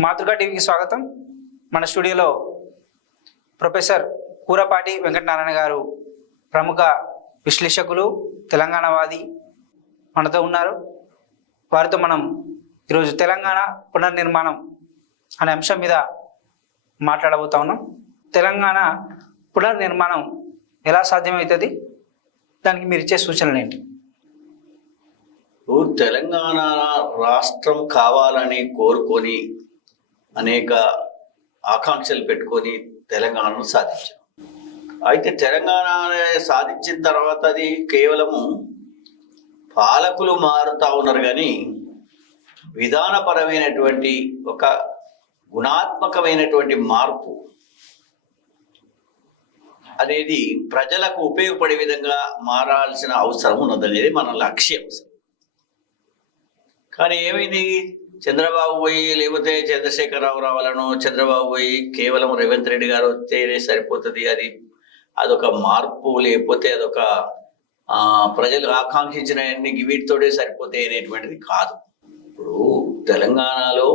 మాతృకా టీవీకి స్వాగతం. మన స్టూడియోలో ప్రొఫెసర్ కూరపాటి వెంకటనారాయణ గారు ప్రముఖ విశ్లేషకులు తెలంగాణవాది మనతో ఉన్నారు. వారితో మనం ఈరోజు తెలంగాణ పునర్నిర్మాణం అనే అంశం మీద మాట్లాడబోతా ఉన్నాం. తెలంగాణ పునర్నిర్మాణం ఎలా సాధ్యమవుతుంది? దానికి మీరు ఇచ్చే సూచనలు ఏంటి? తెలంగాణ రాష్ట్రం కావాలని కోరుకొని అనేక ఆకాంక్షలు పెట్టుకొని తెలంగాణను సాధించాం. అయితే తెలంగాణ సాధించిన తర్వాత అది కేవలము పాలకులు మారుతా ఉన్నారు కానీ విధానపరమైనటువంటి ఒక గుణాత్మకమైనటువంటి మార్పు అనేది ప్రజలకు ఉపయోగపడే విధంగా మారాల్సిన అవసరం ఉన్నదనేది మన లక్ష్యం. కానీ ఏమైంది? చంద్రబాబు పోయి లేకపోతే చంద్రశేఖరరావు రావాలను చంద్రబాబు పోయి కేవలం రేవంత్ రెడ్డి గారు వస్తేనే సరిపోతుంది. అది అదొక మార్పు లేకపోతే అదొక ప్రజలు ఆకాంక్షించిన అన్ని వీటితోటే సరిపోతే అనేటువంటిది కాదు. ఇప్పుడు తెలంగాణలో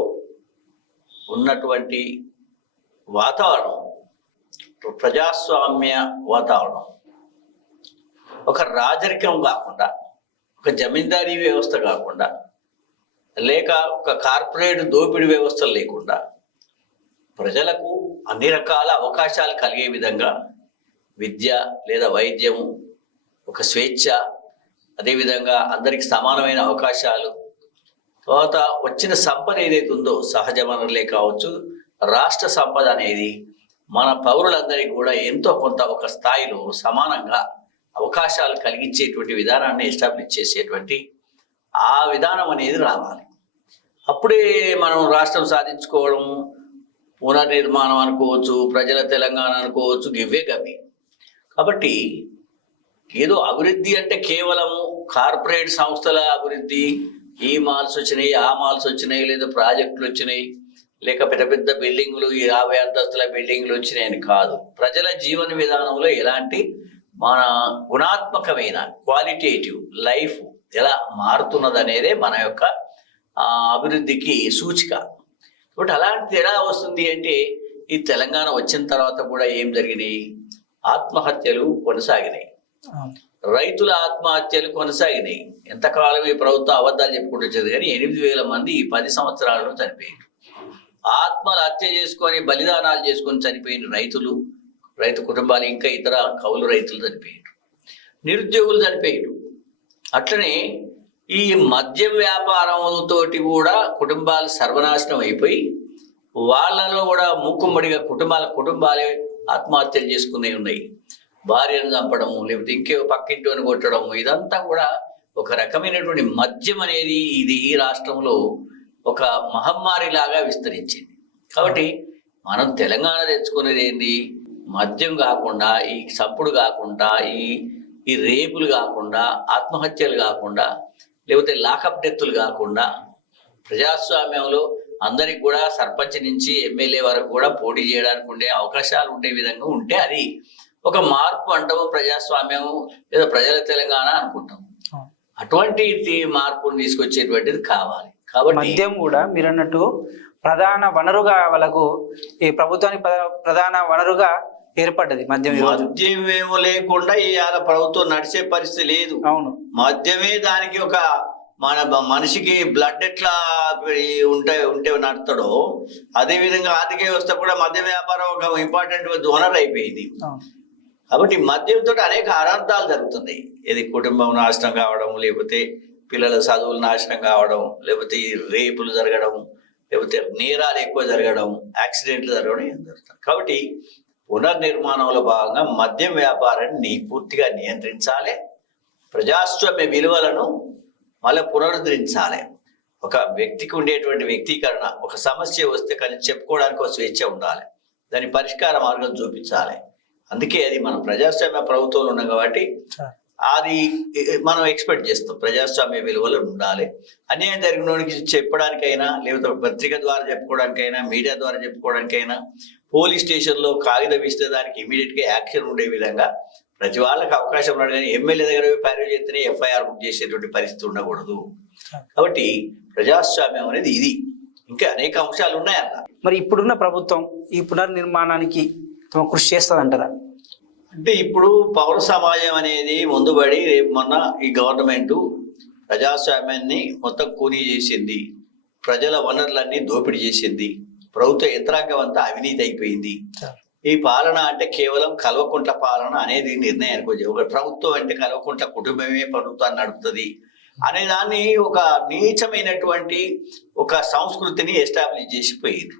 ఉన్నటువంటి వాతావరణం ప్రజాస్వామ్య వాతావరణం ఒక రాజరికం కాకుండా ఒక జమీందారీ వ్యవస్థ కాకుండా లేక ఒక కార్పొరేట్ దోపిడీ వ్యవస్థలు లేకుండా ప్రజలకు అన్ని రకాల అవకాశాలు కలిగే విధంగా విద్య లేదా వైద్యము ఒక స్వేచ్ఛ అదేవిధంగా అందరికి సమానమైన అవకాశాలు తర్వాత వచ్చిన సంపద ఏదైతే ఉందో సహజ వనరులే కావచ్చు రాష్ట్ర సంపద అనేది మన పౌరులందరికీ కూడా ఎంతో కొంత ఒక స్థాయిలో సమానంగా అవకాశాలు కలిగించేటువంటి విధానాన్ని ఎస్టాబ్లిష్ చేసేటువంటి ఆ విధానం అనేది రావాలి. అప్పుడే మనం రాష్ట్రం సాధించుకోవడం పునర్నిర్మాణం అనుకోవచ్చు ప్రజల తెలంగాణ అనుకోవచ్చు గివ్వే గవి కాబట్టి ఏదో అభివృద్ధి అంటే కేవలము కార్పొరేట్ సంస్థల అభివృద్ధి ఈ మాల్స్ వచ్చినాయి ఆ మాల్స్ వచ్చినాయి లేదా ప్రాజెక్టులు వచ్చినాయి లేక పెద్ద పెద్ద బిల్డింగులు యాభై అంతస్తుల బిల్డింగులు వచ్చినాయని కాదు. ప్రజల జీవన విధానంలో ఎలాంటి మన గుణాత్మకమైన క్వాలిటేటివ్ లైఫ్ ఎలా మారుతున్నది అనేదే మన యొక్క అభివృద్ధికి సూచిక. కాబట్టి అలాంటిది ఎలా వస్తుంది అంటే ఈ తెలంగాణ వచ్చిన తర్వాత కూడా ఏం జరిగినాయి? ఆత్మహత్యలు కొనసాగినాయి. రైతుల ఆత్మహత్యలు కొనసాగినాయి. ఎంతకాలం ఈ ప్రభుత్వం అబద్ధాలు చెప్పుకుంటూ వచ్చేది కానీ ఎనిమిది వేల మంది ఈ పది సంవత్సరాలలో చనిపోయారు. ఆత్మలు హత్య చేసుకొని బలిదానాలు చేసుకొని చనిపోయిన రైతులు రైతు కుటుంబాలు ఇంకా ఇతర కౌలు రైతులు చనిపోయారు. నిరుద్యోగులు చనిపోయారు. అట్లనే ఈ మద్యం వ్యాపారంతో కూడా కుటుంబాలు సర్వనాశనం అయిపోయి వాళ్ళలో కూడా మూకుమ్మడిగా కుటుంబాల కుటుంబాలే ఆత్మహత్యలు చేసుకునే ఉన్నాయి. భార్యను చంపడము లేకపోతే ఇంకే పక్కింటిని కొట్టడము ఇదంతా కూడా ఒక రకమైనటువంటి మద్యం అనేది ఇది ఈ రాష్ట్రంలో ఒక మహమ్మారి లాగా విస్తరించింది. కాబట్టి మనం తెలంగాణ తెచ్చుకునేది ఏంది? మద్యం కాకుండా ఈ చప్పుడు కాకుండా ఈ ఈ రేపులు కాకుండా ఆత్మహత్యలు కాకుండా లేకపోతే లాకప్ డెత్తులు కాకుండా ప్రజాస్వామ్యంలో అందరికి కూడా సర్పంచ్ నుంచి ఎమ్మెల్యే వరకు కూడా పోటీ చేయడానికి ఉండే అవకాశాలు ఉండే విధంగా ఉంటే అది ఒక మార్పు అంటాము ప్రజాస్వామ్యం లేదా ప్రజల తెలంగాణ అనుకుంటాం. అటువంటి మార్పును తీసుకొచ్చేటువంటిది కావాలి కాబట్టి మద్యం కూడా మీరు అన్నట్టు ప్రధాన వనరుగా వాళ్ళకు ఈ ప్రభుత్వానికి ప్రధా- ప్రధాన వనరుగా ఏర్పడ్డది మద్యం మద్యం ఏమో లేకుండా ఇవాళ ప్రభుత్వం నడిచే పరిస్థితి లేదు. అవును. మద్యమే దానికి ఒక మన మనిషికి బ్లడ్ ఎట్లా ఉంటే ఉంటే నడుతాడో అదే విధంగా ఆర్థిక వ్యవస్థ కూడా మద్య వ్యాపారం ఒక ఇంపార్టెంట్ ఓనర్ అయిపోయింది. కాబట్టి మద్యంతో అనేక అనర్థాలు జరుగుతున్నాయి. ఇది కుటుంబం నాశనం కావడం లేకపోతే పిల్లల చదువులు నాశనం కావడం లేకపోతే ఈ రేపులు జరగడం లేకపోతే నేరాలు ఎక్కువ జరగడం యాక్సిడెంట్లు జరగడం ఏం జరుగుతుంది? కాబట్టి పునర్నిర్మాణంలో భాగంగా మద్యం వ్యాపారాన్ని పూర్తిగా నియంత్రించాలి. ప్రజాస్వామ్య విలువలను మళ్ళీ పునరుద్ధరించాలి. ఒక వ్యక్తికి ఉండేటువంటి వ్యక్తీకరణ ఒక సమస్య వస్తే కానీ చెప్పుకోవడానికి ఒక స్వేచ్ఛ ఉండాలి. దాని పరిష్కార మార్గం చూపించాలి. అందుకే అది మనం ప్రజాస్వామ్య ప్రభుత్వంలో ఉన్నాం కాబట్టి అది మనం ఎక్స్పెక్ట్ చేస్తాం. ప్రజాస్వామ్య విలువలు ఉండాలి. అన్యాయం జరిగినోడికి చెప్పడానికైనా లేకపోతే పత్రిక ద్వారా చెప్పుకోవడానికైనా మీడియా ద్వారా చెప్పుకోవడానికైనా పోలీస్ స్టేషన్లో కాగితం ఇస్తే దానికి ఇమీడియట్గా యాక్షన్ ఉండే విధంగా ప్రతి వాళ్ళకి అవకాశం ఉన్నాడు. కానీ ఎమ్మెల్యే దగ్గర పోయి చేస్తేనే ఎఫ్ఐఆర్ బుక్ చేసేటువంటి పరిస్థితి ఉండకూడదు. కాబట్టి ప్రజాస్వామ్యం అనేది ఇది. ఇంకా అనేక అంశాలు ఉన్నాయన్న. మరి ఇప్పుడున్న ప్రభుత్వం ఈ పునర్నిర్మాణానికి తమ కృషి చేస్తుందంటారా? అంటే ఇప్పుడు పౌర సమాజం అనేది ముందుబడి రేపు మొన్న ఈ గవర్నమెంట్ ప్రజాస్వామ్యాన్ని మొత్తం కూనీ చేసింది. ప్రజల వనరులన్నీ దోపిడీ చేసింది. ప్రభుత్వ యంత్రాంగం అంతా అవినీతి అయిపోయింది. ఈ పాలన అంటే కేవలం కల్వకుంట్ల పాలన అనేది నిర్ణయానికి వచ్చి ఒక ప్రభుత్వం అంటే కల్వకుంట్ల కుటుంబమే ప్రభుత్వాన్ని నడుపుతుంది. అనే దాన్ని ఒక నీచమైనటువంటి ఒక సంస్కృతిని ఎస్టాబ్లిష్ చేసిపోయింది.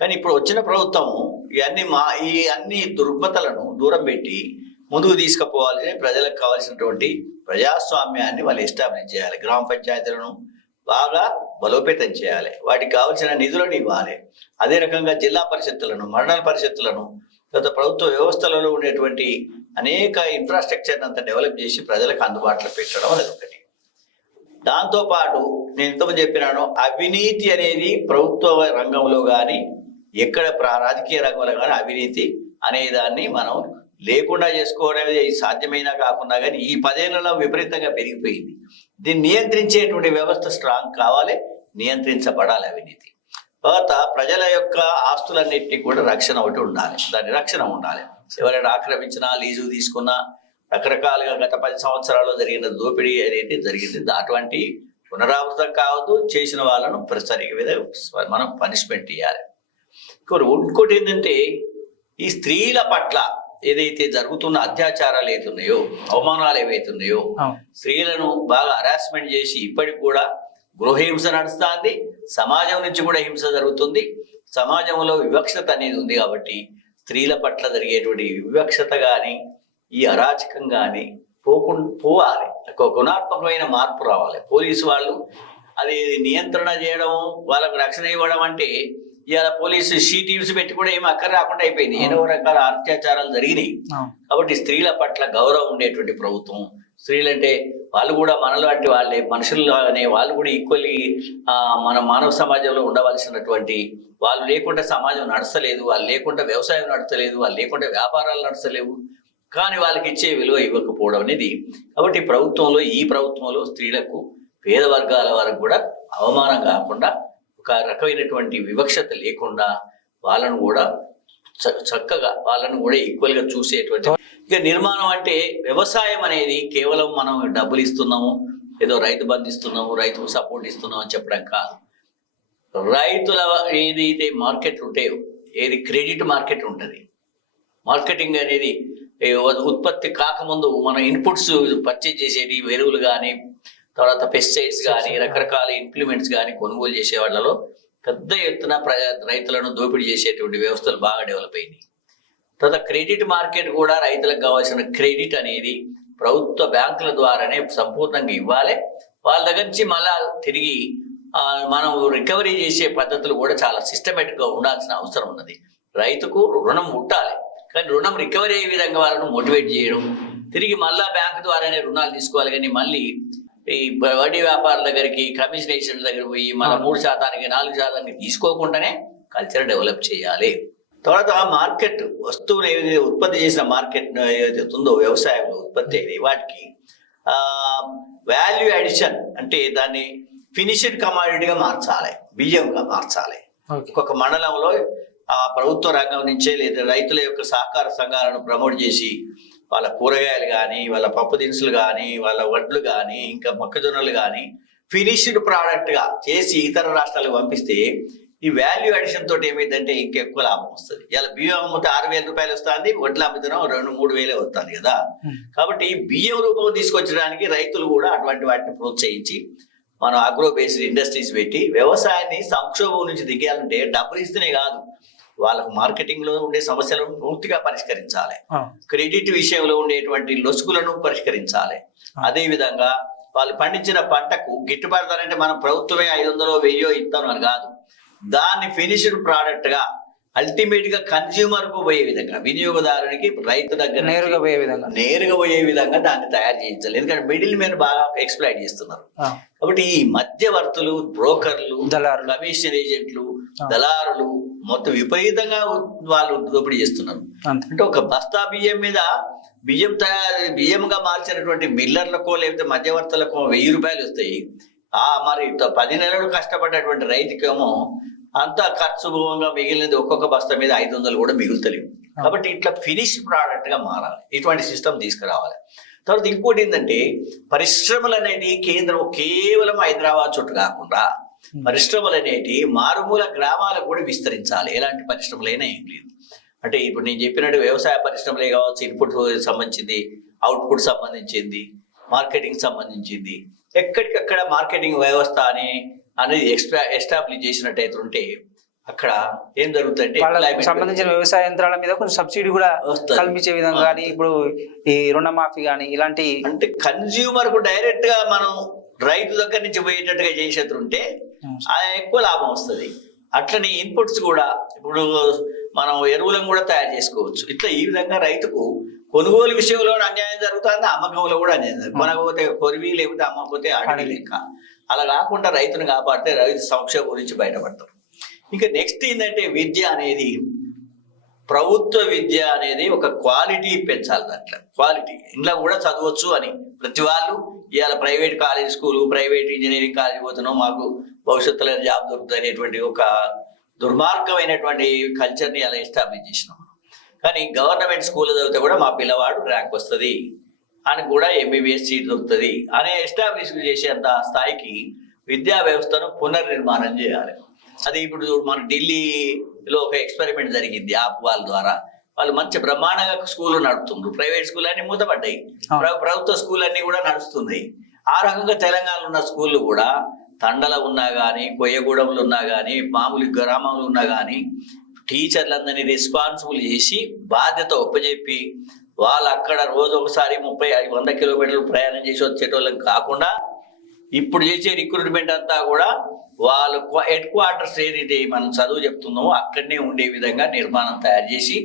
కానీ ఇప్పుడు వచ్చిన ప్రభుత్వం ఇవన్నీ మా ఈ అన్ని దుర్మతలను దూరం పెట్టి ముందుకు తీసుకుపోవాలి ప్రజలకు కావాల్సినటువంటి ప్రజాస్వామ్యాన్ని వాళ్ళు ఎస్టాబ్లిష్ చేయాలి. గ్రామ పంచాయతీలను బాగా బలోపేతం చేయాలి. వాటికి కావాల్సిన నిధులను ఇవ్వాలి. అదే రకంగా జిల్లా పరిషత్తులను మండల పరిషత్తులను గత ప్రభుత్వ వ్యవస్థలలో ఉండేటువంటి అనేక ఇన్ఫ్రాస్ట్రక్చర్ అంతా డెవలప్ చేసి ప్రజలకు అందుబాటులో పెట్టడం అనేది ఒకటి. దాంతో పాటు నేను ఇంతకు చెప్పినాను అవినీతి అనేది ప్రభుత్వ రంగంలో కానీ ఎక్కడ రాజకీయ రంగంలో కానీ అవినీతి అనే దాన్ని మనం లేకుండా చేసుకోవడమే సాధ్యమైనా కాకుండా కానీ ఈ పదేళ్ళలో విపరీతంగా పెరిగిపోయింది. దీన్ని నియంత్రించేటువంటి వ్యవస్థ స్ట్రాంగ్ కావాలి నియంత్రించబడాలి అవినీతి. తర్వాత ప్రజల యొక్క ఆస్తులన్నింటినీ కూడా రక్షణ ఒకటి ఉండాలి. దాని రక్షణ ఉండాలి. ఎవరైనా ఆక్రమించినా లీజు తీసుకున్నా రకరకాలుగా గత పది సంవత్సరాల్లో జరిగిన దోపిడీ అనేది జరిగింది. అటువంటి పునరావృతం కావద్దు చేసిన వాళ్ళను సరిగ్గా మీద మనం పనిష్మెంట్ ఇవ్వాలి ఇంకోటి ఇంకోటి ఏంటంటే ఈ స్త్రీల పట్ల ఏదైతే జరుగుతున్న అత్యాచారాలు ఏతున్నాయో అవమానాలు ఏవైతున్నాయో. స్త్రీలను బాగా హరాస్మెంట్ చేసి ఇప్పటికి కూడా గృహహింస నడుస్తుంది సమాజం నుంచి కూడా హింస జరుగుతుంది. సమాజంలో వివక్షత అనేది ఉంది కాబట్టి స్త్రీల పట్ల జరిగేటువంటి వివక్షత కానీ ఈ అరాచకం కానీ పోకు పోవాలి. ఒక గుణాత్మకమైన మార్పు రావాలి. పోలీసు వాళ్ళు అది నియంత్రణ చేయడం వాళ్ళకు రక్షణ ఇవ్వడం అంటే ఇవాళ పోలీసు షీటీవ్స్ పెట్టి కూడా ఏమి అక్కర రాకుండా అయిపోయింది. ఎన్నో రకాల అత్యాచారాలు జరిగినాయి. కాబట్టి స్త్రీల పట్ల గౌరవం ఉండేటువంటి ప్రభుత్వం స్త్రీలంటే వాళ్ళు కూడా మనలాంటి వాళ్ళే మనుషులు అనే వాళ్ళు కూడా ఈక్వల్లీ మన మానవ సమాజంలో ఉండవలసినటువంటి వాళ్ళు లేకుండా సమాజం నడచలేదు వాళ్ళు లేకుండా వ్యవసాయం నడచలేదు వాళ్ళు లేకుండా వ్యాపారాలు నడచలేవు కానీ వాళ్ళకి ఇచ్చే విలువ ఇవ్వకపోవడం అనేది కాబట్టి ప్రభుత్వంలో ఈ ప్రభుత్వంలో స్త్రీలకు పేద వర్గాల వారికి కూడా అవమానం కాకుండా ఒక రకమైనటువంటి వివక్షత లేకుండా వాళ్ళను కూడా చక్కగా వాళ్ళను కూడా ఈక్వల్గా చూసేటువంటి ఇక నిర్మాణం అంటే వ్యవసాయం అనేది కేవలం మనం డబ్బులు ఇస్తున్నాము ఏదో రైతు బంధు ఇస్తున్నాము రైతుకు సపోర్ట్ ఇస్తున్నాము అని చెప్పడం కాదు. రైతుల ఏదైతే మార్కెట్లు ఉంటాయో ఏది క్రెడిట్ మార్కెట్ ఉంటుంది. మార్కెటింగ్ అనేది ఉత్పత్తి కాకముందు మనం ఇన్పుట్స్ పర్చేజ్ చేసేది ఎరువులు కానీ తర్వాత పెస్టిసైడ్స్ కానీ రకరకాల ఇంప్లిమెంట్స్ కానీ కొనుగోలు చేసే వాళ్ళలో పెద్ద ఎత్తున ప్రజా రైతులను దోపిడీ చేసేటువంటి వ్యవస్థలు బాగా డెవలప్ అయినాయి. తర్వాత క్రెడిట్ మార్కెట్ కూడా రైతులకు కావాల్సిన క్రెడిట్ అనేది ప్రభుత్వ బ్యాంకుల ద్వారానే సంపూర్ణంగా ఇవ్వాలి. వాళ్ళ దగ్గర నుంచి మళ్ళా తిరిగి మనం రికవరీ చేసే పద్ధతులు కూడా చాలా సిస్టమేటిక్గా ఉండాల్సిన అవసరం ఉన్నది. రైతుకు రుణం ముట్టాలి. కానీ రుణం రికవరీ అయ్యే విధంగా వాళ్ళను మోటివేట్ చేయడం తిరిగి మళ్ళా బ్యాంకు ద్వారానే రుణాలు తీసుకోవాలి. కానీ మళ్ళీ ఈ వడ్డీ వ్యాపారుల దగ్గరికి కమిషన్ ఏజెంట్ల దగ్గర పోయి మన మూడు శాతానికి నాలుగు శాతానికి తీసుకోకుండానే కల్చర్ డెవలప్ చేయాలి. తర్వాత ఆ మార్కెట్ వస్తువులు ఏదైతే ఉత్పత్తి చేసిన మార్కెట్ ఏదైతే ఉందో వ్యవసాయంలో ఉత్పత్తి అయ్యేది వాటికి వాల్యూ అడిషన్ అంటే దాన్ని ఫినిష్డ్ కమాడిటీగా మార్చాలి బియ్యంగా మార్చాలి. ఒక్కొక్క మండలంలో ఆ ప్రభుత్వ రంగం నుంచే లేదా రైతుల యొక్క సహకార సంఘాలను ప్రమోట్ చేసి వాళ్ళ కూరగాయలు కానీ వాళ్ళ పప్పు దినుసులు కానీ వాళ్ళ వడ్లు కానీ ఇంకా మొక్కజొన్నలు కానీ ఫినిష్డ్ ప్రోడక్ట్గా చేసి ఇతర రాష్ట్రాలకు పంపిస్తే ఈ వాల్యూ అడిషన్ తోటి ఏమైందంటే ఇంకెక్కువ లాభం వస్తుంది. ఇలా బియ్యం అమ్మితే ఆరు వేల రూపాయలు వస్తుంది వడ్లు అమ్ముతున్నాం రెండు మూడు వేలే వస్తుంది కదా. కాబట్టి బియ్యం రూపం తీసుకొచ్చడానికి రైతులు కూడా అటువంటి వాటిని ప్రోత్సహించి మనం అగ్రో బేస్డ్ ఇండస్ట్రీస్ పెట్టి వ్యవసాయాన్ని సంక్షోభం నుంచి దిగాలంటే డబ్బులు ఇస్తేనే కాదు. వాళ్ళకు మార్కెటింగ్లో ఉండే సమస్యలను పూర్తిగా పరిష్కరించాలి. క్రెడిట్ విషయంలో ఉండేటువంటి లొసుగులను పరిష్కరించాలి. అదే విధంగా వాళ్ళు పండించిన పంటకు గిట్టుబాటు ధర అంటే మనం ప్రభుత్వమే ఐదు వందలు వెయ్యో ఇస్తాను అని కాదు. దాన్ని ఫినిష్డ్ ప్రోడక్ట్గా అల్టిమేట్గా కన్జ్యూమర్కు పోయే విధంగా వినియోగదారునికి రైతు దగ్గర నేరుగా పోయే విధంగా. నేరుగా పోయే విధంగా దాన్ని తయారు చేయించాలి. ఎందుకంటే మిడిల్ మెన్ బాగా ఎక్స్ప్లైట్ చేస్తున్నారు. కాబట్టి ఈ మధ్యవర్తులు బ్రోకర్లు దళారులు. కమిషన్ ఏజెంట్లు. దళారులు మొత్తం విపరీతంగా వాళ్ళు దోపిడీ చేస్తున్నారు. అంటే ఒక బస్తా బియ్యం మీద బియ్యం తయారు బియ్యంగా మార్చినటువంటి మిల్లర్లకో లేకపోతే మధ్యవర్తులకో వెయ్యి రూపాయలు వస్తాయి. ఆ మరి పది నెలలు కష్టపడ్డటువంటి రైతుకేమో అంత ఖర్చు భూమంగా మిగిలినది ఒక్కొక్క బస్తా మీద ఐదు వందలు కూడా మిగులుతలేవు. కాబట్టి ఇట్లా ఫినిష్ ప్రోడక్ట్గా మారాలి. ఇటువంటి సిస్టమ్ తీసుకురావాలి. తర్వాత ఇంకోటి ఏంటంటే పరిశ్రమలు అనేటి కేంద్రం కేవలం హైదరాబాద్ చుట్టూ కాకుండా పరిశ్రమలు అనేటి మారుమూల గ్రామాలకు కూడా విస్తరించాలి. ఎలాంటి పరిశ్రమలైనా ఏం లేదు. అంటే ఇప్పుడు నేను చెప్పినట్టు వ్యవసాయ పరిశ్రమలే కావచ్చు ఇన్పుట్ సంబంధించింది అవుట్పుట్ సంబంధించింది మార్కెటింగ్ సంబంధించింది. ఎక్కడికక్కడ మార్కెటింగ్ వ్యవస్థ అని అనేది ఎక్స్ట్రా ఎస్టాబ్లిష్ చేసినట్టయితే ఉంటే అక్కడ ఏం జరుగుతుందంటే employment సంబంధించిన వ్యవసాయ యంత్రాల మీద కొంచెం సబ్సిడీ కూడా. కల్పించే విధంగా కానీ ఇప్పుడు ఈ రుణమాఫీ కానీ ఇలాంటి అంటే కన్జ్యూమర్కు డైరెక్ట్గా మనం రైతు దగ్గర నుంచి పోయేటట్టుగా చేసేట్టుంటే ఎక్కువ లాభం వస్తుంది. అట్లనే ఇన్పుట్స్ కూడా ఇప్పుడు మనం ఎరువులను కూడా తయారు చేసుకోవచ్చు. ఇట్లా ఈ విధంగా రైతుకు కొనుగోలు విషయంలో అన్యాయం జరుగుతుంది అమ్మకంలో కూడా అన్యాయం జరుగుతుంది. కొనకపోతే కొరివి లేకపోతే అమ్మకపోతే అడవి. లెక్క. అలా కాకుండా రైతును కాపాడితే రైతు సంక్షేమం గురించి బయటపడతారు ఇంకా నెక్స్ట్ ఏంటంటే విద్య అనేది ప్రభుత్వ విద్య అనేది ఒక క్వాలిటీ పెంచాలి దాంట్లో. క్వాలిటీ. ఇంట్లో కూడా చదవచ్చు అని. ప్రతి వాళ్ళు ఇవాళ private college school private engineering college పోతున్నాం. మాకు భవిష్యత్తులో జాబ్ దొరుకుతుంది అనేటువంటి ఒక దుర్మార్గమైనటువంటి కల్చర్ని అలా ఎస్టాబ్లిష్ చేసినాం. కానీ గవర్నమెంట్ స్కూల్ చదివితే కూడా మా పిల్లవాడు ర్యాంక్ వస్తుంది. అని కూడా ఎంబీబీఎస్ సీట్ దొరుకుతుంది. అనే ఎస్టాబ్లిష్ చేసేంత స్థాయికి విద్యా వ్యవస్థను పునర్నిర్మాణం చేయాలి. అది ఇప్పుడు మన ఢిల్లీలో ఒక ఎక్స్పెరిమెంట్ జరిగింది యాప్ వాళ్ళ ద్వారా. వాళ్ళు మంచి బ్రహ్మాండంగా స్కూల్ నడుపుతుండ్రు. ప్రైవేట్ స్కూల్ అన్ని మూతపడ్డాయి. ప్రభుత్వ స్కూల్ అన్ని కూడా నడుస్తున్నాయి. ఆ రకంగా తెలంగాణలో ఉన్న స్కూళ్ళు కూడా తండల ఉన్నా కానీ కొయ్యగూడెంలో ఉన్నా కానీ మామూలు గ్రామంలో ఉన్నా కానీ టీచర్లందరినీ రెస్పాన్సిబుల్ చేసి బాధ్యత ఒప్పజెప్పి వాళ్ళు అక్కడ రోజు ఒకసారి ముప్పై ఐదు వంద కిలోమీటర్లు ప్రయాణం చేసి వచ్చేటోళ్ళని కాకుండా ఇప్పుడు చేసే రిక్రూట్మెంట్ అంతా కూడా వాళ్ళు హెడ్ క్వార్టర్స్ ఏదైతే మనం చదువు చెప్తున్నామో అక్కడనే ఉండే విధంగా నిర్మాణం తయారు చేసి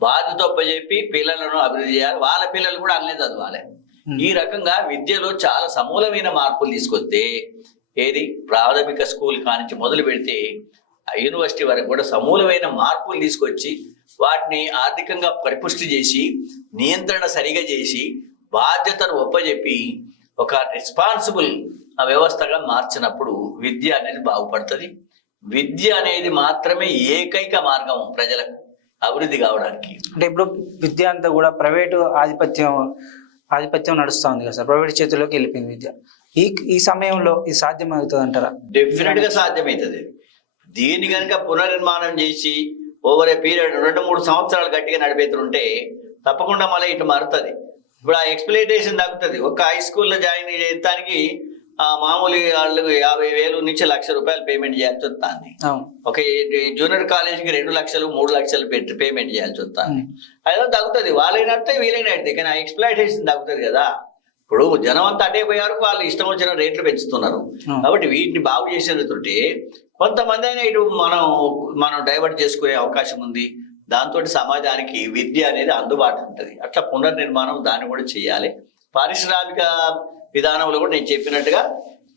బాధ్యత ఒప్పజెప్పి పిల్లలను అభివృద్ధి చేయాలి. వాళ్ళ పిల్లలు కూడా అన్నీ చదవాలి. ఈ రకంగా విద్యలో చాలా సమూలమైన మార్పులు తీసుకొస్తే ఏది? ప్రాథమిక స్కూల్ కానించి మొదలు పెడితే ఆ యూనివర్సిటీ వరకు కూడా సమూలమైన మార్పులు తీసుకొచ్చి వాటిని ఆర్థికంగా పరిపుష్టి చేసి నియంత్రణ సరిగా చేసి బాధ్యతను ఒప్పజెప్పి ఒక రెస్పాన్సిబుల్ వ్యవస్థగా మార్చినప్పుడు విద్య అనేది బాగుపడుతుంది. విద్య అనేది మాత్రమే ఏకైక మార్గం ప్రజలకు అభివృద్ధి కావడానికి. అంటే ఇప్పుడు విద్య అంతా కూడా ప్రైవేటు ఆధిపత్యం ఆధిపత్యం నడుస్తా ఉంది కదా సార్. ప్రైవేట్ చేతుల్లోకి వెళ్ళిపోయింది విద్య. ఈ ఈ సమయంలో ఇది సాధ్యం అవుతుంది అంటారా డెఫినెట్గా సాధ్యమవుతుంది. దీన్ని కనుక పునర్నిర్మాణం చేసి ఓవర్ ఏ పీరియడ్ రెండు మూడు సంవత్సరాలు గట్టిగా నడిపేతుంటే తప్పకుండా మళ్ళీ ఇటు మారుతుంది. ఇప్పుడు ఆ ఎక్స్ప్లెయిటేషన్ తగ్గుతుంది. ఒక హై స్కూల్లో జాయిన్ చేయడానికి ఆ మామూలు వాళ్ళు యాభై వేలు నుంచి లక్ష రూపాయలు పేమెంట్ చేయాల్సి వస్తుంది. ఒక జూనియర్ కాలేజీకి రెండు లక్షలు మూడు లక్షలు పెట్టి పేమెంట్ చేయాల్సి వస్తుంది. అదే తగ్గుతుంది. వాళ్ళైనట్టే వీలైనట్టే. కానీ ఆ ఎక్స్ప్లాయిటేషన్ తగ్గుతుంది కదా. ఇప్పుడు జనం అంతా అటే పోయారు వాళ్ళు ఇష్టం వచ్చిన రేట్లు పెంచుతున్నారు. కాబట్టి వీటిని బాగు చేసేటంటే కొంతమంది అయినా ఇటు మనం మనం డైవర్ట్ చేసుకునే అవకాశం ఉంది. దాంతో సమాజానికి విద్య అనేది అందుబాటు ఉంటుంది. అట్లా పునర్నిర్మాణం దాన్ని కూడా చేయాలి. పారిశ్రామిక విధానంలో కూడా నేను చెప్పినట్టుగా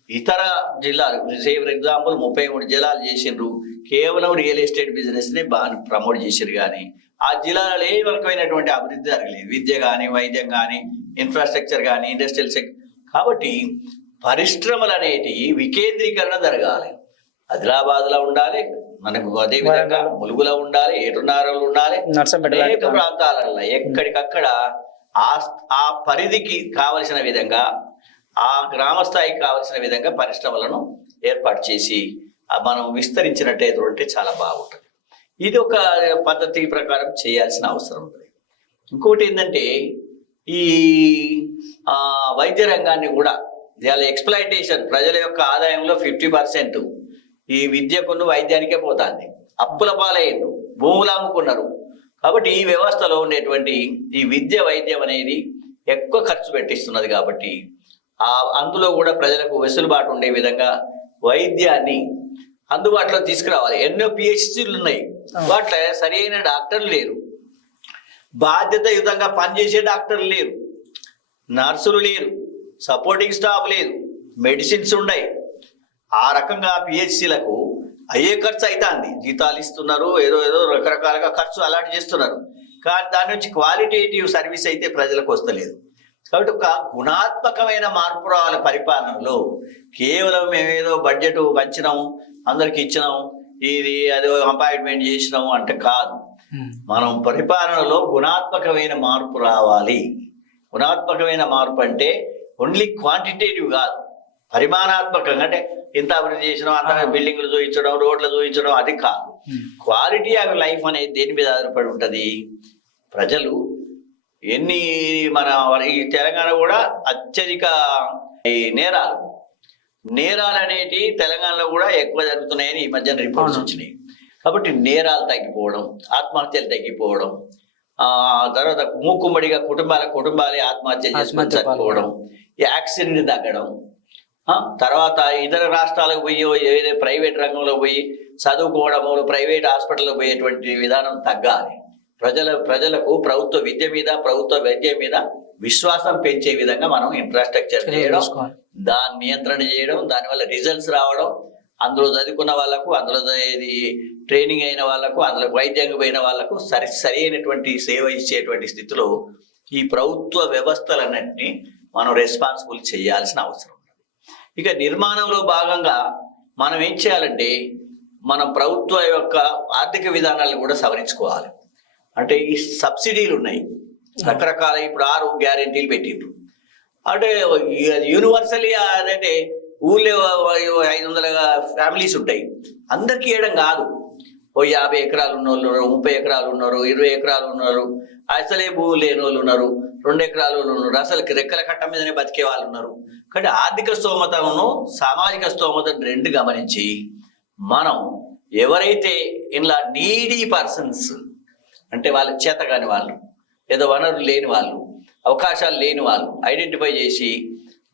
ఇతర జిల్లాలు ఫర్ ఎగ్జాంపుల్ ముప్పై మూడు జిల్లాలు చేసిండ్రు. కేవలం రియల్ ఎస్టేట్ బిజినెస్ని బాగా ప్రమోట్ చేసారు కానీ ఆ జిల్లాలో ఏ రకమైనటువంటి అభివృద్ధి జరగలేదు. విద్య కానీ వైద్యం కానీ ఇన్ఫ్రాస్ట్రక్చర్ కానీ ఇండస్ట్రియల్ సెక్టర్ కాబట్టి పరిశ్రమలు అనేటివి వికేంద్రీకరణ జరగాలి. ఆదిలాబాద్లో ఉండాలి మనకు అదే విధంగా ములుగులో ఉండాలి ఏటున్నారలో ఉండాలి అనేక ప్రాంతాలలో ఎక్కడికక్కడ ఆ ఆ పరిధికి కావలసిన విధంగా ఆ గ్రామ స్థాయికి కావలసిన విధంగా పరిశ్రమలను ఏర్పాటు చేసి మనం విస్తరించినట్టయితే ఉంటే చాలా బాగుంటుంది. ఇది ఒక పద్ధతి ప్రకారం చేయాల్సిన అవసరం ఉంది. ఇంకోటి ఏంటంటే ఈ వైద్య రంగాన్ని కూడా ఇవాళ ఎక్స్ప్లైటేషన్ ప్రజల యొక్క ఆదాయంలో ఫిఫ్టీ పర్సెంట్ ఈ విద్యకును వైద్యానికే పోతుంది. అప్పుల పాలయ్యారు భూములు అమ్ముకున్నారు. కాబట్టి ఈ వ్యవస్థలో ఉండేటువంటి ఈ విద్య వైద్యం అనేది ఎక్కువ ఖర్చు పెట్టిస్తున్నది కాబట్టి ఆ అందులో కూడా ప్రజలకు వెసులుబాటు ఉండే విధంగా వైద్యాన్ని అందుబాటులో తీసుకురావాలి. ఎన్నో పిహెచ్డీలు ఉన్నాయి. వాటిలో సరైన డాక్టర్లు లేరు. బాధ్యతయుతంగా పనిచేసే డాక్టర్లు లేరు. నర్సులు లేరు. సపోర్టింగ్ స్టాఫ్ లేదు. మెడిసిన్స్ ఉన్నాయి ఆ రకంగా పిహెచ్సిలకు అయ్యే ఖర్చు అవుతుంది జీతాలు ఇస్తున్నారు ఏదో ఏదో రకరకాలుగా ఖర్చు అలాంటి చేస్తున్నారు. కానీ దాని నుంచి క్వాలిటేటివ్ సర్వీస్ అయితే ప్రజలకు వస్తలేదు. కాబట్టి ఒక గుణాత్మకమైన మార్పు రావాలి పరిపాలనలో కేవలం మేమేదో బడ్జెట్ పంచినాం అందరికి ఇచ్చినాం ఇది అదో అపాయింట్మెంట్ చేసినాం అంటే కాదు. మనం పరిపాలనలో గుణాత్మకమైన మార్పు రావాలి. గుణాత్మకమైన మార్పు అంటే ఓన్లీ క్వాంటిటేటివ్ కాదు. పరిమాణాత్మకంగా అంటే ఇంత అభివృద్ధి చేసినాం అంత. బిల్డింగ్లు చూపించడం రోడ్లు చూపించడం అది కాదు. క్వాలిటీ ఆఫ్ లైఫ్ అనేది దేని మీద ఆధారపడి ఉంటుంది ప్రజలు ఎన్ని మన ఈ తెలంగాణ కూడా అత్యధిక ఈ నేరాలు నేరాలు అనేటి తెలంగాణలో కూడా ఎక్కువ జరుగుతున్నాయని ఈ మధ్యన రిపోర్ట్స్. వచ్చినాయి కాబట్టి నేరాలు తగ్గిపోవడం ఆత్మహత్యలు తగ్గిపోవడం ఆ తర్వాత మూకుమ్మడిగా కుటుంబాల కుటుంబాలే ఆత్మహత్యలు చేసుకొని చనిపోవడం యాక్సిడెంట్ తగ్గడం తర్వాత ఇతర రాష్ట్రాలకు పోయి ఏదైతే ప్రైవేట్ రంగంలో పోయి చదువుకోవడము ప్రైవేట్ హాస్పిటల్లో పోయేటువంటి విధానం తగ్గాలి. ప్రజల ప్రజలకు ప్రభుత్వ విద్య మీద ప్రభుత్వ వైద్యం మీద విశ్వాసం పెంచే విధంగా మనం ఇన్ఫ్రాస్ట్రక్చర్ చేయడం. దాని నియంత్రణ చేయడం దానివల్ల రిజల్ట్స్ రావడం అందులో చదువుకున్న వాళ్ళకు అందులో ఇది ట్రైనింగ్ అయిన వాళ్ళకు అందులో వైద్యంగా పోయిన వాళ్ళకు సరి సరి అయినటువంటి సేవ ఇచ్చేటువంటి స్థితిలో ఈ ప్రభుత్వ వ్యవస్థలన్నింటినీ మనం రెస్పాన్సిబుల్ చేయాల్సిన అవసరం. ఇక నిర్మాణంలో భాగంగా మనం ఏం చేయాలంటే మన ప్రభుత్వ యొక్క ఆర్థిక విధానాలను కూడా సవరించుకోవాలి. అంటే ఈ సబ్సిడీలు ఉన్నాయి. రకరకాల ఇప్పుడు ఆరు గ్యారెంటీలు పెట్టిండ్రు. అంటే యూనివర్సల్లీ అదంటే ఊళ్ళో ఐదు వందల ఫ్యామిలీస్ ఉంటాయి. అందరికీ ఇవ్వడం కాదు. ఓ యాభై ఎకరాలు ఉన్న వాళ్ళు ఉన్నారు ముప్పై ఎకరాలు ఉన్నారు ఇరవై ఎకరాలు ఉన్నారు. అసలే భూములు లేని వాళ్ళు ఉన్నారు రెండు ఎకరాలు ఉన్నారు. అసలు రెక్కల కట్ట మీదనే బతికే వాళ్ళు ఉన్నారు. కానీ ఆర్థిక స్తోమతను సామాజిక స్తోమతను రెండు గమనించి మనం ఎవరైతే ఇలా నీడీ పర్సన్స్ అంటే వాళ్ళ చేత కాని వాళ్ళు లేదా వనరులు లేని వాళ్ళు అవకాశాలు లేని వాళ్ళు ఐడెంటిఫై చేసి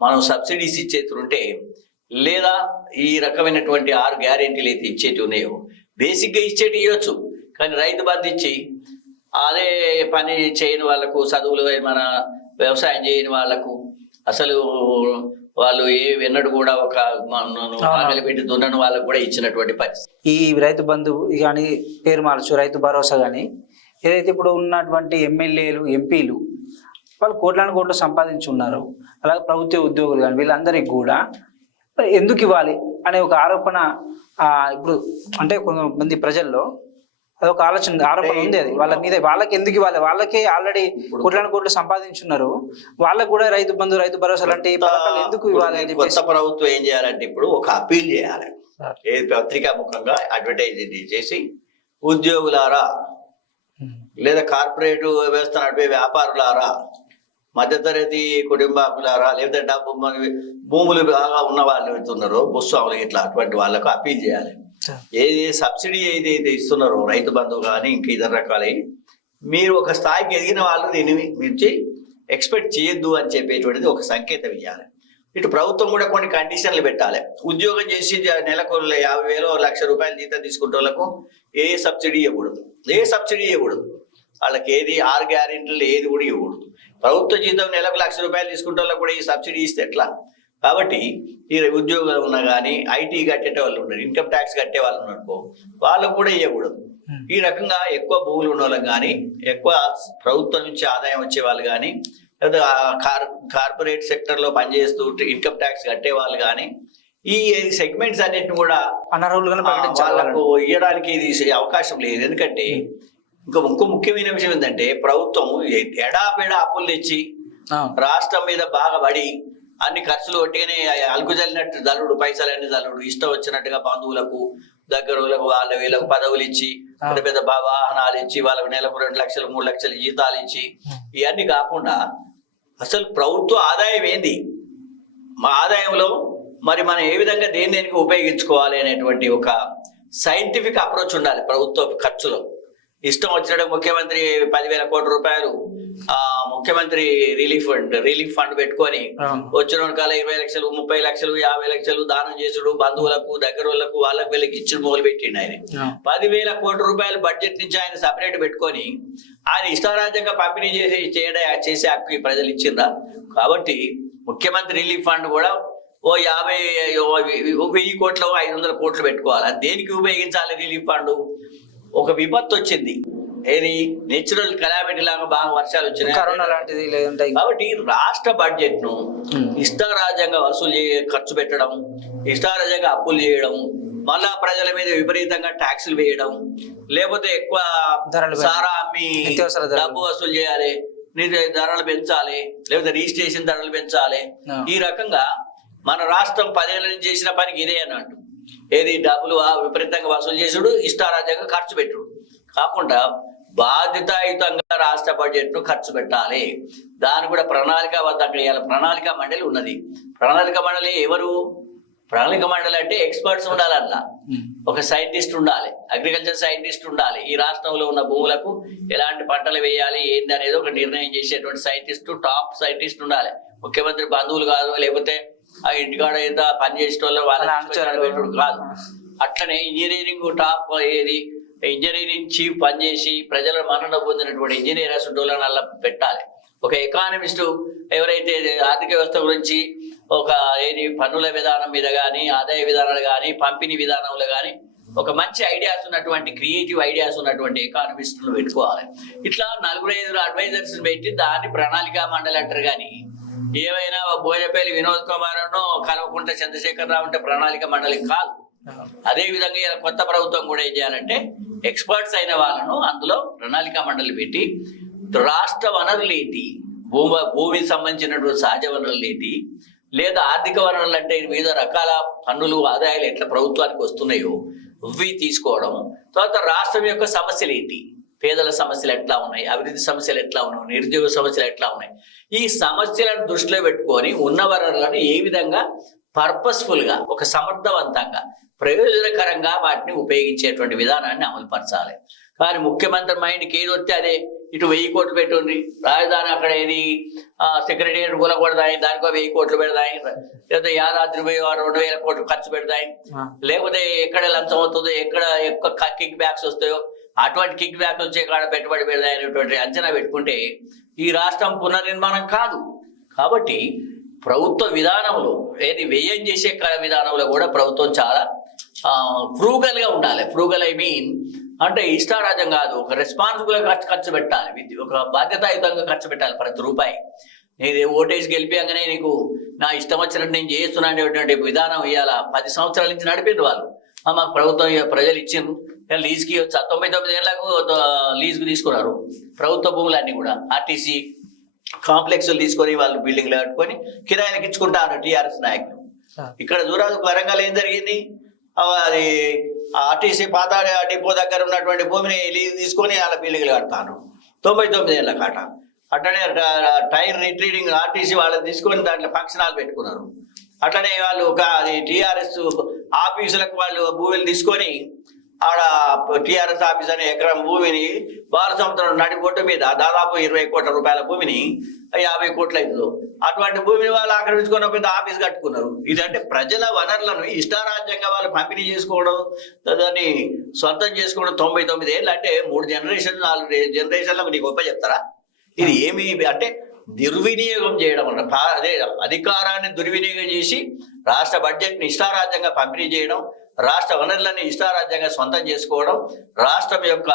మనం సబ్సిడీస్ ఇచ్చేతుంటే లేదా ఈ రకమైనటువంటి ఆరు గ్యారెంటీలు అయితే ఇచ్చేటి ఉన్నాయో బేసిక్గా ఇచ్చేటి ఇవ్వచ్చు. కానీ రైతు బంధు ఇచ్చి అదే పని చేయని వాళ్ళకు చదువులు మన వ్యవసాయం చేయని వాళ్ళకు అసలు వాళ్ళు ఏ ఎన్నడూ కూడా ఒక ఆకలి పెట్టి దున్నని వాళ్ళకు కూడా ఇచ్చినటువంటి పరిస్థితి. ఈ రైతు బంధు కానీ పేరు మార్చు రైతు భరోసా కానీ ఏదైతే ఇప్పుడు ఉన్నటువంటి ఎమ్మెల్యేలు ఎంపీలు వాళ్ళు కోట్లాను కోట్లు సంపాదించి ఉన్నారు అలాగే ప్రభుత్వ ఉద్యోగులు కానీ వీళ్ళందరికీ కూడా ఎందుకు ఇవ్వాలి అనే ఒక ఆరోపణ ఇప్పుడు అంటే కొంతమంది ప్రజల్లో అదొక ఆలోచన ఆరోపణ ఉంది అది వాళ్ళ మీద వాళ్ళకి ఎందుకు ఇవ్వాలి వాళ్ళకే ఆల్రెడీ కోట్లాను కోట్లు సంపాదించున్నారు వాళ్ళకు కూడా రైతు బంధు రైతు భరోసా లాంటి పథకాలు ఎందుకు ఇవ్వాలి అని కొత్త ప్రభుత్వం ఏం చేయాలంటే ఇప్పుడు ఒక అప్పీల్ చేయాలి. ఏ పత్రికా ముఖంగా అడ్వర్టైజింగ్ చేసి ఉద్యోగులారా. లేదా కార్పొరేట్ వ్యవస్థ నడిపే వ్యాపారులారా మధ్యతరగతి కుటుంబాకులారా లేదా డబ్బు భూములు బాగా ఉన్న వాళ్ళు వెళ్తున్నారో భూస్వాములు ఇట్లా అటువంటి వాళ్ళకు అప్పీల్ చేయాలి. ఏది సబ్సిడీ ఏదైతే ఇస్తున్నారో రైతు బంధువు కానీ ఇంకా ఇతర రకాలై మీరు ఒక స్థాయికి ఎదిగిన వాళ్ళు దీన్ని నుంచి ఎక్స్పెక్ట్ చేయొద్దు అని చెప్పేటువంటిది ఒక సంకేతం ఇవ్వాలి ఇటు ప్రభుత్వం కూడా కొన్ని కండిషన్లు పెట్టాలి. ఉద్యోగం చేసి నెలకు యాభై వేలు లక్ష రూపాయలు జీతం తీసుకుంటే వాళ్ళకు ఏ సబ్సిడీ ఇవ్వకూడదు. ఏ సబ్సిడీ ఇవ్వకూడదు. వాళ్ళకి ఏది ఆరు గ్యారెంటీలు ఏది కూడా ఇవ్వకూడదు. ప్రభుత్వ జీతం నెలకు లక్ష రూపాయలు తీసుకుంటే వాళ్ళకి కూడా ఈ సబ్సిడీ ఇస్తే ఎట్లా? కాబట్టి ఈ ఉద్యోగాలు ఉన్నా కానీ ఐటీ కట్టేట వాళ్ళు ఉన్నారు ఇన్కమ్ ట్యాక్స్ కట్టే వాళ్ళు ఉన్నారు వాళ్ళకు కూడా ఇవ్వకూడదు ఉమ్. ఈ రకంగా ఎక్కువ భూములు ఉన్న వాళ్ళకి కానీ ఎక్కువ ప్రభుత్వం నుంచి ఆదాయం వచ్చే వాళ్ళు కానీ లేదా కార్ కార్పొరేట్ సెక్టర్లో పనిచేస్తూ ఇన్కమ్ ట్యాక్స్ కట్టే వాళ్ళు కానీ ఈ సెగ్మెంట్స్ అన్నిటిని కూడా ప్రకటించాలి వాళ్ళకు ఇవ్వడానికి ఇది అవకాశం లేదు. ఎందుకంటే ఇంకా ఇంకో ముఖ్యమైన విషయం ఏంటంటే ప్రభుత్వం ఎడాపెడా అప్పులు తెచ్చి. రాష్ట్రం మీద బాగా పడి అన్ని ఖర్చులు ఒట్టిగానే అలుగు జల్లినట్టు జల్లుడు పైసలన్నీ జల్లుడు ఇష్టం వచ్చినట్టుగా బంధువులకు దగ్గరులకు వాళ్ళ వీళ్ళకు పదవులు ఇచ్చి పెద్ద పెద్ద వాహనాలు ఇచ్చి వాళ్ళకు నెలకు రెండు లక్షలు మూడు లక్షలు జీతాలు ఇచ్చి ఇవన్నీ కాకుండా అసలు ప్రభుత్వ ఆదాయం ఏంది? మా ఆదాయంలో మరి మనం ఏ విధంగా దేని దేనికి ఉపయోగించుకోవాలి అనేటువంటి ఒక సైంటిఫిక్ అప్రోచ్ ఉండాలి ప్రభుత్వ ఖర్చులో. ఇష్టం వచ్చినట్టు ముఖ్యమంత్రి పదివేల కోట్ల రూపాయలు ఆ ముఖ్యమంత్రి రిలీఫ్ ఫండ్ రిలీఫ్ ఫండ్ పెట్టుకొని. వచ్చిన కాల ఇరవై లక్షలు ముప్పై లక్షలు యాభై లక్షలు దానం చేసుడు బంధువులకు దగ్గర వాళ్ళకు వాళ్ళకి వీళ్ళకి ఇచ్చిన మొదలు పెట్టిండు ఆయన. పదివేల కోట్ల రూపాయల బడ్జెట్ నుంచి ఆయన సపరేట్ పెట్టుకొని ఆయన ఇష్టారాజ్యంగా పంపిణీ చేసి చేయడం చేసే హక్కు ఈ ప్రజలు ఇచ్చిందా కాబట్టి ముఖ్యమంత్రి రిలీఫ్ ఫండ్ కూడా ఓ యాభై వెయ్యి కోట్లు ఐదు వందల కోట్లు పెట్టుకోవాలి దేనికి ఉపయోగించాలి రిలీఫ్ ఫండ్ ఒక విపత్తు వచ్చింది ఏది నేచురల్ కలామిటీ లాగా బాగా వర్షాలు వచ్చినాయి కరోనా లాంటిది లేదంటే కాబట్టి రాష్ట్ర బడ్జెట్ను. ఇష్టారాజ్యంగా వసూలు చే ఖర్చు పెట్టడం ఇష్టారాజ్యంగా అప్పులు చేయడం మళ్ళా ప్రజల మీద విపరీతంగా ట్యాక్సులు వేయడం లేకపోతే ఎక్కువ. సారా అమ్మి. డబ్బు వసూలు చేయాలి ధరలు పెంచాలి లేకపోతే రిజిస్ట్రేషన్ ధరలు పెంచాలి. ఈ రకంగా మన రాష్ట్రం పదేళ్ళ నుంచి చేసిన పనికి ఇదే అన్నట్టు ఏది డబ్బులు విపరీతంగా వసూలు చేసుడు ఇష్టారాజ్యంగా ఖర్చు పెట్టుడు. కాకుండా బాధ్యతాయుతంగా రాష్ట్ర బడ్జెట్ను ఖర్చు పెట్టాలి. దాని కూడా ప్రణాళిక ఇవాళ ప్రణాళిక మండలి ఉన్నది. ప్రణాళిక మండలి ఎవరు? ప్రణాళిక మండలి అంటే ఎక్స్పర్ట్స్ ఉండాలన్న. ఒక సైంటిస్ట్ ఉండాలి. అగ్రికల్చర్ సైంటిస్ట్ ఉండాలి. ఈ రాష్ట్రంలో ఉన్న భూములకు ఎలాంటి పంటలు వేయాలి ఏంది అనేది ఒక నిర్ణయం చేసేటువంటి సైంటిస్ట్ టాప్ సైంటిస్ట్ ఉండాలి. ముఖ్యమంత్రి బంధువులు కాదు లేకపోతే ఆ ఇంటికాడ ఎంత పని చేసిన వాళ్ళు వాళ్ళ. పెట్టుడు కాదు. అట్లనే ఇంజనీరింగ్ టాప్ ఏది ఇంజనీరింగ్ చీఫ్ పనిచేసి ప్రజల మన్నన పొందినటువంటి ఇంజనీర్ అసలు అలా పెట్టాలి. ఒక ఎకానమిస్టు ఎవరైతే ఆర్థిక వ్యవస్థ గురించి ఒక ఏది పన్నుల విధానం మీద కానీ ఆదాయ విధానాలు కానీ పంపిణీ విధానంలో కానీ ఒక మంచి ఐడియాస్ ఉన్నటువంటి క్రియేటివ్ ఐడియాస్ ఉన్నటువంటి ఎకానమిస్టులు పెట్టుకోవాలి. ఇట్లా నలుగురు ఐదుగురు అడ్వైజర్స్ పెట్టి దాన్ని ప్రణాళిక మండలి అంటారు కానీ ఏమైనా బోయపల్లి వినోద్ కుమార్ కలవకుంట చంద్రశేఖర్ రావు అంటే ప్రణాళిక మండలి కాదు. అదే విధంగా ఇలా కొత్త ప్రభుత్వం కూడా ఏం చేయాలంటే ఎక్స్పర్ట్స్ అయిన వాళ్ళను అందులో ప్రణాళిక మండలి పెట్టి రాష్ట్ర వనరులు ఏంటి భూమి భూమికి సంబంధించినటువంటి సహజ వనరులు ఏంటి లేదా ఆర్థిక వనరులు అంటే వివిధ రకాల పన్నులు ఆదాయాలు ఎట్లా ప్రభుత్వానికి వస్తున్నాయో ఇవి తీసుకోవడం తర్వాత రాష్ట్రం యొక్క సమస్యలు ఏంటి పేదల సమస్యలు ఎట్లా ఉన్నాయి? అభివృద్ధి సమస్యలు ఎట్లా ఉన్నాయి? నిరుద్యోగ సమస్యలు ఎట్లా ఉన్నాయి? ఈ సమస్యలను దృష్టిలో పెట్టుకొని ఉన్న వనరులను ఏ విధంగా పర్పస్ఫుల్గా ఒక సమర్థవంతంగా ప్రయోజనకరంగా వాటిని ఉపయోగించేటువంటి విధానాన్ని అమలుపరచాలి. కానీ ముఖ్యమంత్రి మైండ్కి ఏది వస్తే అదే. ఇటు వెయ్యి కోట్లు పెట్టుండ్రి రాజధాని అక్కడ ఏది? సెక్రటేరియట్ కూలకూడదాయి దానికో వెయ్యి కోట్లు పెడదాయి లేదా యాదాద్రి రెండు వేల కోట్లు ఖర్చు పెడతాయి. ఆ. లేకపోతే ఎక్కడ లంచం అవుతుందో ఎక్కడ ఎక్కువ కిక్ బ్యాక్స్ వస్తాయో అటువంటి కిక్ బ్యాక్ వచ్చే కాడ పెట్టుబడి పెడతాయి అనేటువంటి అంచనా పెట్టుకుంటే ఈ రాష్ట్రం పునర్నిర్మాణం కాదు. కాబట్టి ప్రభుత్వ విధానంలో ఏది వ్యయం చేసే క- విధానంలో కూడా ప్రభుత్వం చాలా ఫ్రూగల్గా ఉండాలి. ఫ్రూగల్ ఐ మీన్ అంటే ఇష్టారాజ్యం కాదు. ఒక రెస్పాన్సిబుల్గా ఖర్చు ఖర్చు పెట్టాలి. ఒక బాధ్యతాయుతంగా ఖర్చు పెట్టాలి ప్రతి రూపాయి. నేను ఓటేసి గెలిపియంగానే నీకు నా ఇష్టం వచ్చినట్టు నేను చేస్తున్నా అనేటువంటి విధానం ఇవాళ పది సంవత్సరాల నుంచి నడిపిండ్రు వాళ్ళు. మాకు ప్రభుత్వం ప్రజలు ఇచ్చిండ్రు. లీజ్కి వచ్చా తొంభై తొమ్మిది ఏళ్ళకు లీజ్కి తీసుకున్నారు. ప్రభుత్వ భూములన్నీ కూడా ఆర్టీసీ కాంప్లెక్స్లు తీసుకొని వాళ్ళు బిల్డింగ్లు కట్టుకొని కిరాయిలకు ఇచ్చుకుంటారు టీఆర్ఎస్ నాయకులు. ఇక్కడ చూరాదు వరంగల్ ఏం జరిగింది. అది ఆర్టీసీ పాత డిపో దగ్గర ఉన్నటువంటి భూమిని లీజ్ తీసుకొని వాళ్ళ బిల్డింగ్లు కడతారు. తొంభై తొమ్మిది ఏళ్ళ కాట. అట్లనే టైర్ రిట్రీడింగ్ ఆర్టీసీ వాళ్ళని తీసుకొని దాంట్లో ఫంక్షన్ హాల్ పెట్టుకున్నారు. అట్లనే వాళ్ళు ఒక అది టీఆర్ఎస్ ఆఫీసులకు వాళ్ళు భూమిని తీసుకొని ఆడ టీఆర్ఎస్ ఆఫీస్ అనే ఎకరం భూమిని బాలసముద్రం నడిపోటు మీద దాదాపు ఇరవై కోట్ల రూపాయల భూమిని యాభై కోట్ల అవుతుంది. అటువంటి భూమిని వాళ్ళు ఆక్రమించుకొని ఒక పెద్ద ఆఫీస్ కట్టుకున్నారు. ఇదంటే ప్రజల వనరులను ఇష్టారాజ్యంగా వాళ్ళు పంపిణీ చేసుకోవడం దాన్ని సొంతం చేసుకోవడం తొంభై తొమ్మిది ఏళ్ళు అంటే మూడు జనరేషన్ నాలుగు జనరేషన్లకు నీకు గొప్ప చెప్తారా? ఇది ఏమి అంటే దుర్వినియోగం చేయడం అన్న అదే అధికారాన్ని దుర్వినియోగం చేసి రాష్ట్ర బడ్జెట్ని ఇష్టారాజ్యంగా పంపిణీ చేయడం రాష్ట్ర వనరులని ఇష్టారాజ్యంగా సొంతం చేసుకోవడం రాష్ట్రం యొక్క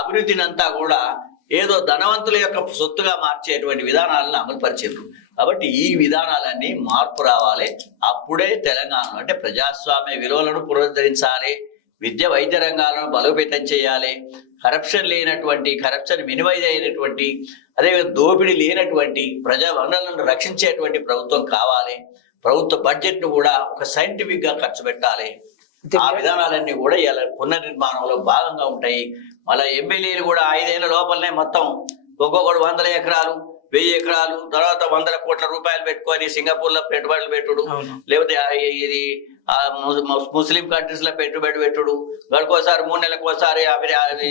అభివృద్ధిని అంతా కూడా ఏదో ధనవంతుల యొక్క సొత్తుగా మార్చేటువంటి విధానాలను అమలుపరిచారు కాబట్టి ఈ విధానాలన్నీ మార్పు రావాలి. అప్పుడే తెలంగాణ అంటే ప్రజాస్వామ్య విలువలను పునరుద్ధరించాలి. విద్య వైద్య రంగాలను బలోపేతం చేయాలి. కరప్షన్ లేనటువంటి కరప్షన్ మినిమైజ్ అయినటువంటి అదేవిధంగా దోపిడీ లేనటువంటి ప్రజా వనరులను రక్షించేటువంటి ప్రభుత్వం కావాలి. ప్రభుత్వ బడ్జెట్ను కూడా ఒక సైంటిఫిక్గా ఖర్చు పెట్టాలి. ఆ విధానాలన్నీ కూడా ఇలా పునర్నిర్మాణంలో భాగంగా ఉంటాయి మళ్ళీ ఎమ్మెల్యేలు కూడా ఐదేళ్ళ లోపలనే మొత్తం ఒక్కొక్కడు వందల ఎకరాలు వెయ్యి ఎకరాలు తర్వాత వందల కోట్ల రూపాయలు పెట్టుకొని సింగపూర్లో పెట్టుబడులు పెట్టుడు. లేకపోతే ఇది ముస్లిం కంట్రీస్లో పెట్టుబడి పెట్టుడు. గడుకోసారి మూడు నెలలకు ఒకసారి అవి అది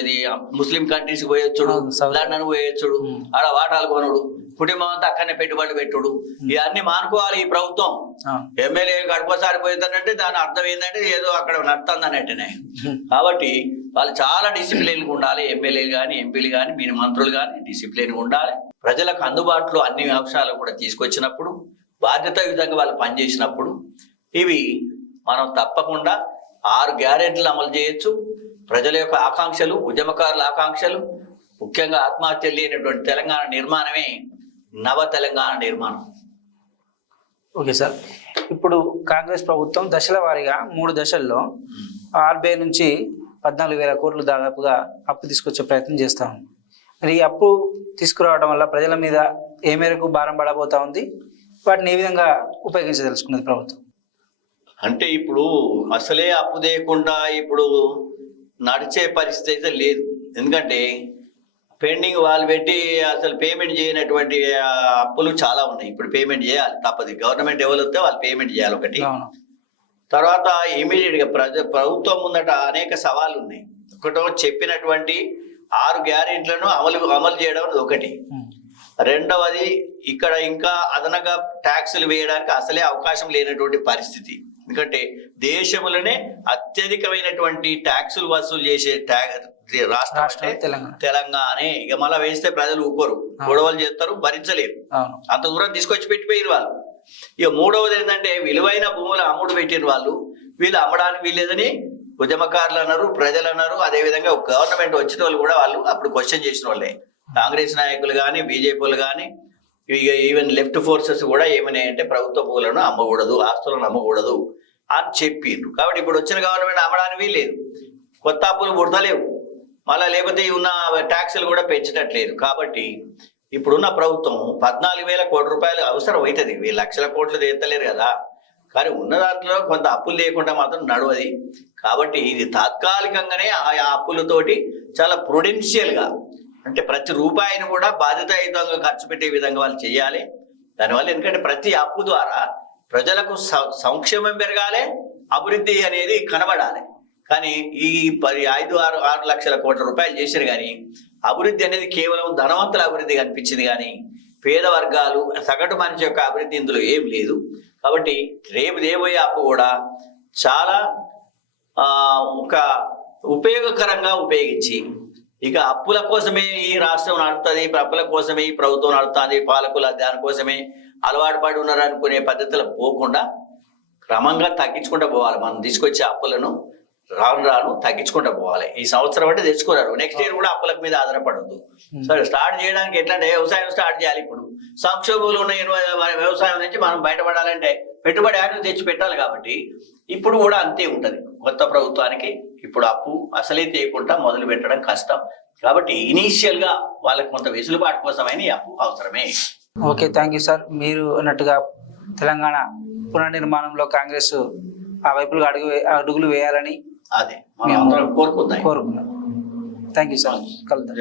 ఇది ముస్లిం కంట్రీస్ పోయొచ్చుడు. లండన్ పోయొచ్చుడు. ఆడ వాటాలు కొనుడు. కుటుంబం అంతా అక్కడనే పెట్టుబడి పెట్టుడు. ఇవన్నీ మానుకోవాలి ఈ ప్రభుత్వం. ఎమ్మెల్యే గడపసారి పోయిందంటే దాని అర్థం ఏంటంటే ఏదో అక్కడ నడుతుంది అన్నట్టునే కాబట్టి వాళ్ళు చాలా డిసిప్లిన్ ఉండాలి. ఎమ్మెల్యేలు కానీ ఎంపీలు కానీ మీరు మంత్రులు కానీ డిసిప్లిన్ ఉండాలి. ప్రజలకు అందుబాటులో అన్ని అంశాలు కూడా తీసుకొచ్చినప్పుడు బాధ్యతాయుతంగా వాళ్ళు పనిచేసినప్పుడు ఇవి మనం తప్పకుండా ఆరు గ్యారెంటీలు అమలు చేయొచ్చు. ప్రజల యొక్క ఆకాంక్షలు ఉద్యమకారుల ఆకాంక్షలు ముఖ్యంగా ఆత్మహత్యలు లేనటువంటి తెలంగాణ నిర్మాణమే నవ తెలంగాణ నిర్మాణం. Okay sir. ఇప్పుడు కాంగ్రెస్ ప్రభుత్వం దశల వారీగా మూడు దశల్లో ఆర్బీఐ నుంచి పద్నాలుగు వేల కోట్లు దాదాపుగా అప్పు తీసుకొచ్చే ప్రయత్నం చేస్తాం మరి ఈ అప్పు తీసుకురావడం వల్ల ప్రజల మీద ఏ మేరకు భారం పడబోతా ఉంది? వాటిని ఏ విధంగా ఉపయోగించదలుచుకున్నది ప్రభుత్వం? అంటే ఇప్పుడు అసలే అప్పు చేయకుండా ఇప్పుడు నడిచే పరిస్థితి అయితే లేదు. ఎందుకంటే పెండింగ్ వాళ్ళు పెట్టి అసలు పేమెంట్ చేయనటువంటి అప్పులు చాలా ఉన్నాయి. ఇప్పుడు పేమెంట్ చేయాలి. తప్పదు. గవర్నమెంట్ ఎవరు వస్తే వాళ్ళు పేమెంట్ చేయాలి ఒకటి. తర్వాత ఇమీడియట్గా ప్రజ ప్రభుత్వం ముందట అనేక సవాళ్ళు ఉన్నాయి ఒకటో చెప్పినటువంటి ఆరు గ్యారెంట్లను అమలు అమలు చేయడం ఒకటి. రెండవది ఇక్కడ ఇంకా అదనంగా ట్యాక్సులు వేయడానికి అసలే అవకాశం లేనటువంటి పరిస్థితి. ఎందుకంటే దేశంలోనే అత్యధికమైనటువంటి ట్యాక్సులు వసూలు చేసే రాష్ట్రం అంటే తెలంగాణ. తెలంగాణే ఇక మళ్ళీ వేస్తే ప్రజలు ఊకోరు. గొడవలు చేస్తారు భరించలేరు. అంత దూరం తీసుకొచ్చి పెట్టిపోయారు వాళ్ళు. ఇక మూడవది ఏంటంటే విలువైన భూములు అమ్ముడు పెట్టిన వాళ్ళు. వీళ్ళు అమ్మడానికి వీల్లేదని ఉద్యమకారులు అన్నారు ప్రజలు అన్నారు. అదేవిధంగా గవర్నమెంట్ వచ్చిన వాళ్ళు కూడా వాళ్ళు అప్పుడు క్వశ్చన్ చేసిన వాళ్ళే. కాంగ్రెస్ నాయకులు కానీ బీజేపీలు కానీ ఇక ఈవెన్ లెఫ్ట్ ఫోర్సెస్ కూడా ఏమన్నాయంటే ప్రభుత్వ భూములను అమ్మకూడదు ఆస్తులను అమ్మకూడదు అని చెప్పిండ్రు. కాబట్టి ఇప్పుడు వచ్చిన గవర్నమెంట్ అమ్మడానికి లేదు కొత్త అప్పులు పుడతలేవు మళ్ళీ లేకపోతే ఉన్న ట్యాక్సులు కూడా పెంచటట్లేదు. కాబట్టి ఇప్పుడున్న ప్రభుత్వం పద్నాలుగు వేల కోట్ల రూపాయలు అవసరం అవుతుంది. వీళ్ళు లక్షల కోట్లు తీర్తలేరు కదా. కానీ ఉన్న దాంట్లో కొంత అప్పులు లేకుండా మాత్రం నడవది. కాబట్టి ఇది తాత్కాలికంగానే ఆ అప్పులతోటి చాలా ప్రొడెన్షియల్గా అంటే ప్రతి రూపాయిని కూడా బాధ్యతాయుతంగా ఖర్చు పెట్టే విధంగా వాళ్ళు చేయాలి. దానివల్ల ఎందుకంటే ప్రతి అప్పు ద్వారా ప్రజలకు సంక్షేమం పెరగాలి అభివృద్ధి అనేది కనబడాలి. కానీ ఈ పది ఐదు ఆరు ఆరు లక్షల కోట్ల రూపాయలు చేశారు కానీ అభివృద్ధి అనేది కేవలం ధనవంతుల అభివృద్ధి కనిపించింది కానీ పేద వర్గాలు సగటు మనిషి యొక్క అభివృద్ధి ఇందులో ఏం లేదు. కాబట్టి రేపు దేవయ్య అప్పు కూడా చాలా ఒక ఉపయోగకరంగా ఉపయోగించి ఇక అప్పుల కోసమే ఈ రాష్ట్రం నడుస్తుంది అప్పుల కోసమే ఈ ప్రభుత్వం నడుస్తుంది పాలకుల దానికోసమే అలవాటు పడి ఉన్నారు అనుకునే పద్ధతులు పోకుండా క్రమంగా తగ్గించుకుంటూ పోవాలి. మనం తీసుకొచ్చే అప్పులను రాను రాను తగ్గించుకుంటూ పోవాలి. ఈ సంవత్సరం అంటే తెచ్చుకున్నారు. నెక్స్ట్ ఇయర్ కూడా అప్పుల మీద ఆధారపడద్దు. సరే స్టార్ట్ చేయడానికి ఎట్లా అంటే వ్యవసాయం స్టార్ట్ చేయాలి ఇప్పుడు. సంక్షోభంలో ఉన్న ఇరవై వ్యవసాయం నుంచి మనం బయటపడాలంటే పెట్టుబడి యాడ్ తెచ్చి పెట్టాలి కాబట్టి ఇప్పుడు కూడా అంతే ఉంటది. కొత్త ప్రభుత్వానికి ఇప్పుడు అప్పు అసలే తీయకుండా మొదలు పెట్టడం కష్టం. కాబట్టి ఇనీషియల్గా వాళ్ళకి కొంత వెసులుబాటు కోసమైన ఈ అప్పు అవసరమే. ఓకే థ్యాంక్ యూ సార్ మీరు అన్నట్టుగా తెలంగాణ పునర్నిర్మాణంలో కాంగ్రెస్ ఆ వైపులుగా అడుగు అడుగులు వేయాలని అదే కోరుకుందాం. కోరుకున్నాం థ్యాంక్ యూ సార్ కలుద్దాం.